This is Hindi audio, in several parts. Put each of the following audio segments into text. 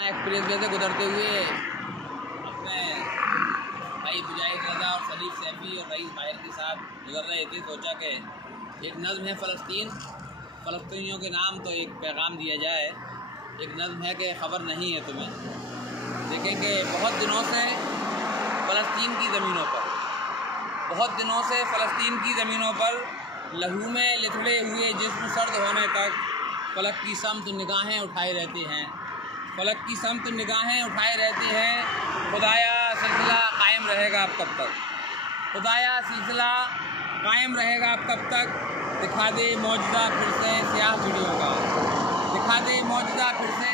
एक्सप्रेस वे से गुजरते हुए अपने भाई मुजाहिद रज़ा और सलीफ सैफी और रईस माहिर के साथ गुजर रहे थे। सोचा कि एक नज़्म है फ़लस्तीनियों के नाम तो एक पैगाम दिया जाए। एक नज़्म है कि ख़बर नहीं है तुम्हें। देखेंगे बहुत दिनों से फ़लस्तीन की ज़मीनों पर लहू में लिथड़े हुए जिस्म सर्द होने तक फ़लक की समत निगाहें उठाए रहते हैं। खुदाया सिलसिला कायम रहेगा अब कब तक। दिखा दे मौजूदा फिर से स्याह चिड़ियों का। दिखा दे मौजूदा फिर से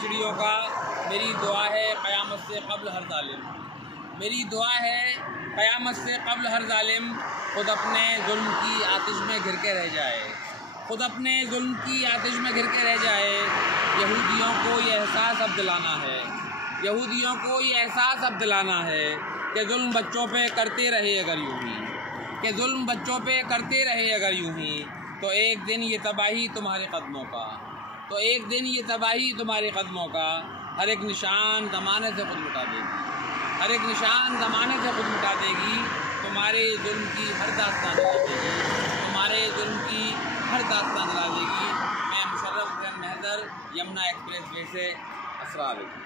चिड़ियों का। मेरी दुआ है क़यामत से क़ब्ल हर ज़ालिम खुद अपने जुल्म की आतिश में घिर के रह जाए। यहूदियों को ये एहसास अब दिलाना है कि जुल्म बच्चों पे करते रहे अगर यूं ही तो एक दिन ये तबाही तुम्हारे कदमों का हर एक निशान ज़माने से खुद मिटा देगी। तुम्हारे जुल्म की हर दास्तान जला देगी। मैं मुशर्रफ हुसैन महदर, यमुना एक्सप्रेस वे से। अस्सलाम वालेकुम।